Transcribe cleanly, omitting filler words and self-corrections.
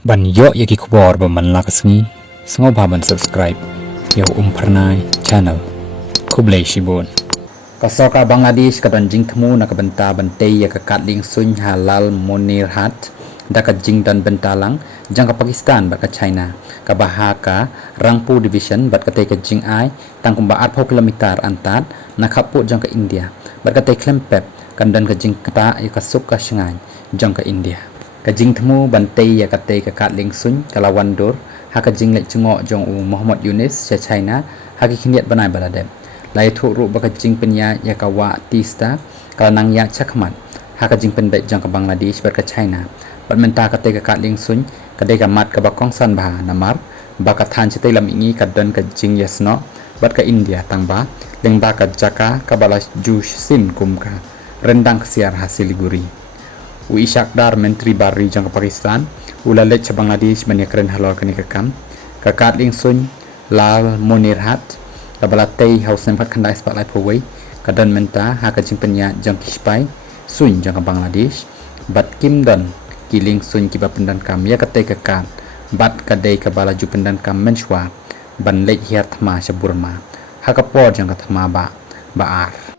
Ban yo yaki kubor ba man lakasngi sengo ba ban subscribe yo pernai channel kublai shibun kasoka Bangladesh kadon jing temu nak benta bentei ya kakat ling sun halal monir hat daka jing dan bentalang jang ka Pakistan bat ka China ka bahaka rangpu division bat ka te ka jing ai tang kumba 8 kilometer antat nakhapu jang ka India bat ka te klempep kan dan ka jing kata ya ka suk ka shngai jang ka India ka jing temu bentei ya ka te ka kat ling sun kalawan dur ha ka jing lek cengok jong u Muhammad Yunus ya China ha ki khiniat banai baladem lai thu ru baka jing penya ya ka wa tista kala nang ya chakmat ha ka jing pen bet jang ka Bangladesh bat ka China bat menta ka te ka kat ling sun ka de ka mat ka bakong san ba namar baka than chite lam ingi ka dan ka jing yasno bat ka India tangba leng ba ka jaka ka bala jush sim kum ka rendang siar Siliguri u ishak dar menteri bari jang ka Pakistan ula lek cha Bangladesh ban ya kren halal ka ni ka kam ka kat ling sun lal monir hat kabala tei haus nempat khandai spat lai phowei kadan menta ha ka jing penya jang kispai sun jang ka Bangladesh bat kim dan kiling sun ki ba pendan kam ya ka tei ka kat bat ka dei ka bala ju pendan kam menshwa ban lek hiar thma cha Burma ha ka por jang ka thma ba ar